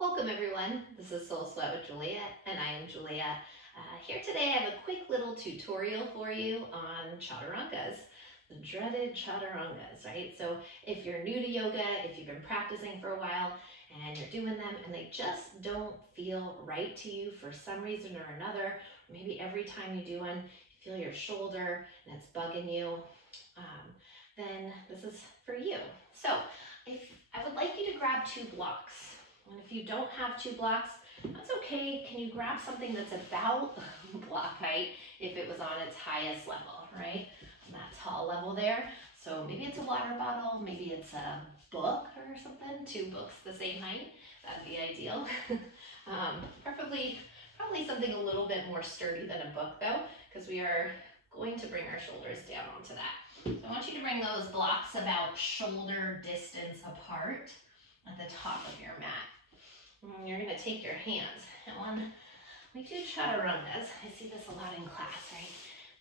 Welcome everyone, this is Soul Sweat with Juliet, and I am Juliet. Here today I have a quick little tutorial for you on Chaturangas, the dreaded Chaturangas, right? So if you're new to yoga, if you've been practicing for a while and you're doing them and they just don't feel right to you for some reason or another, maybe every time you do one, you feel your shoulder and it's bugging you, then this is for you. So I would like you to grab 2 blocks. And if you don't have 2 blocks, that's okay. Can you grab something that's about block height if it was on its highest level, right? That tall level there. So maybe it's a water bottle, maybe it's a book or something, 2 books the same height. That'd be ideal. Probably something a little bit more sturdy than a book though, because we are going to bring our shoulders down onto that. So I want you to bring those blocks about shoulder distance apart at the top of your mat. And you're going to take your hands, and when we do chaturangas, I see this a lot in class, right?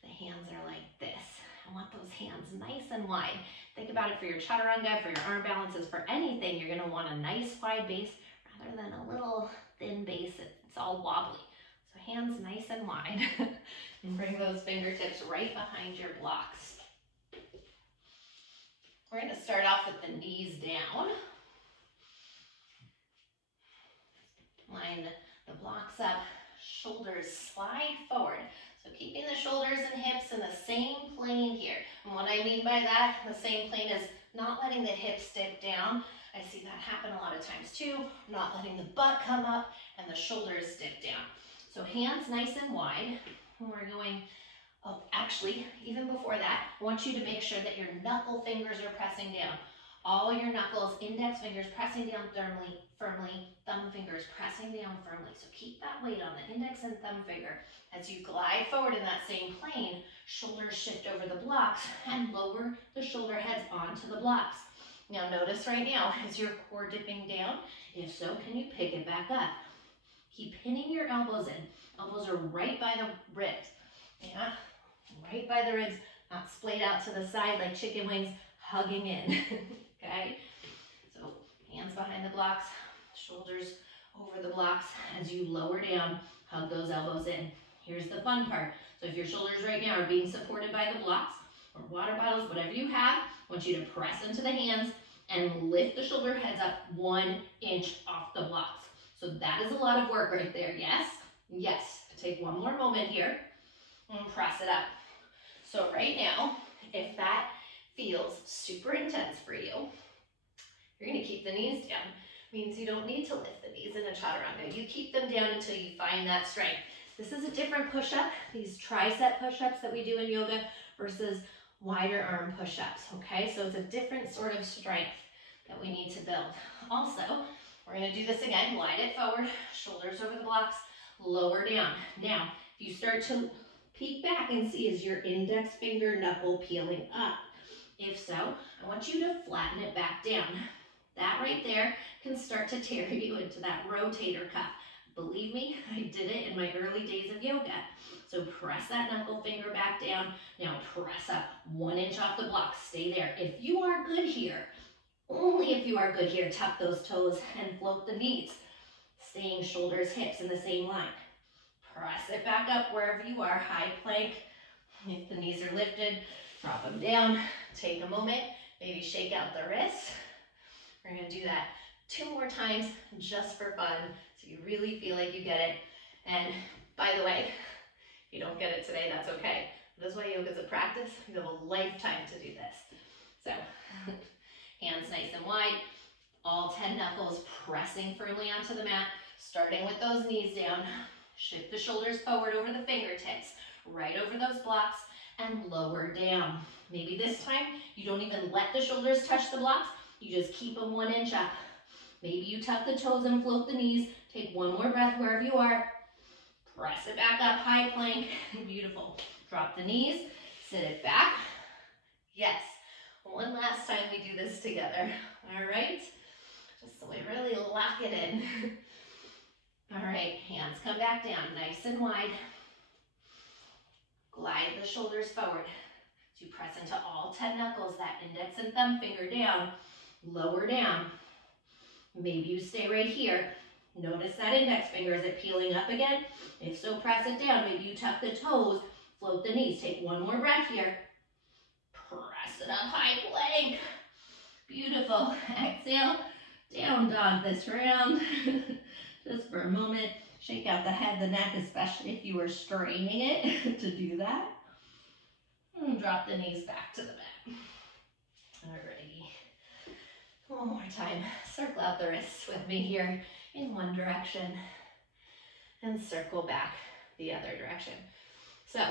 The hands are like this. I want those hands nice and wide. Think about it for your chaturanga, for your arm balances, for anything. You're going to want a nice wide base rather than a little thin base. It's all wobbly. So hands nice and wide. And bring those fingertips right behind your blocks. We're going to start off with the knees down. Line the blocks up, shoulders slide forward. So keeping the shoulders and hips in the same plane here. And what I mean by that, the same plane is not letting the hips dip down. I see that happen a lot of times too. Not letting the butt come up and the shoulders dip down. So hands nice and wide. And we're going, oh, actually, even before that, I want you to make sure that your knuckle fingers are pressing down. All your knuckles, index fingers pressing down firmly, thumb fingers pressing down firmly. So keep that weight on the index and thumb finger. As you glide forward in that same plane, shoulders shift over the blocks and lower the shoulder heads onto the blocks. Now notice right now, is your core dipping down? If so, can you pick it back up? Keep pinning your elbows in. Elbows are right by the ribs. Yeah, right by the ribs, not splayed out to the side like chicken wings, hugging in. Okay, so hands behind the blocks, shoulders over the blocks. As you lower down, hug those elbows in. Here's the fun part. So if your shoulders right now are being supported by the blocks or water bottles, whatever you have, I want you to press into the hands and lift the shoulder heads up 1 inch off the blocks. So that is a lot of work right there, yes? Yes. Take one more moment here and press it up. So right now, if that feels super intense for you, you're going to keep the knees down. Means you don't need to lift the knees in a chaturanga. You keep them down until you find that strength. This is a different push-up, these tricep push-ups that we do in yoga versus wider arm push-ups, okay? So it's a different sort of strength that we need to build. Also, we're going to do this again. Glide it forward, shoulders over the blocks, lower down. Now, if you start to peek back and see, is your index finger knuckle peeling up? If so, I want you to flatten it back down. That right there can start to tear you into that rotator cuff. Believe me, I did it in my early days of yoga. So press that knuckle finger back down. Now press up 1 inch off the block. Stay there. If you are good here, only if you are good here, tuck those toes and float the knees. Staying shoulders, hips in the same line. Press it back up wherever you are, high plank. If the knees are lifted, drop them down. Take a moment, maybe shake out the wrists. We're going to do that 2 more times just for fun, so you really feel like you get it. And by the way, if you don't get it today, that's okay. That's why yoga is a practice. You have a lifetime to do this. So hands nice and wide, all 10 knuckles pressing firmly onto the mat, starting with those knees down. Shift the shoulders forward over the fingertips, right over those blocks, and lower down. Maybe this time you don't even let the shoulders touch the blocks. You just keep them 1 inch up. Maybe you tuck the toes and float the knees. Take one more breath wherever you are. Press it back up, high plank. Beautiful. Drop the knees, sit it back. Yes. One last time we do this together. All right? Just so we really lock it in. All right, hands come back down, nice and wide. Glide the shoulders forward. So you press into all 10 knuckles, that index and thumb finger down, lower down. Maybe you stay right here. Notice that index finger. Is it peeling up again? If so, press it down. Maybe you tuck the toes, float the knees. Take one more breath here. Press it up, high plank. Beautiful. Exhale, down dog this round. Just for a moment. Shake out the head, the neck, especially if you were straining it to do that. And drop the knees back to the mat. Alrighty. One more time. Circle out the wrists with me here in one direction and circle back the other direction. So,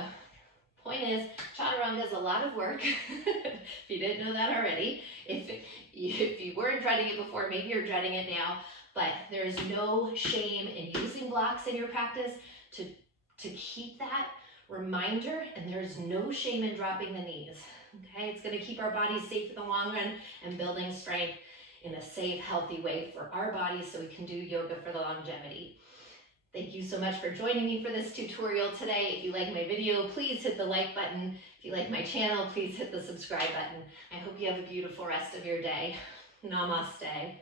point is, Chaturanga is a lot of work. If you didn't know that already. If you weren't dreading it before, maybe you're dreading it now. But there is no shame in using blocks in your practice to keep that reminder, and there's no shame in dropping the knees. Okay, it's going to keep our bodies safe in the long run and building strength in a safe, healthy way for our bodies so we can do yoga for the longevity. Thank you so much for joining me for this tutorial today. If you like my video, please hit the like button. If you like my channel, please hit the subscribe button. I hope you have a beautiful rest of your day. Namaste.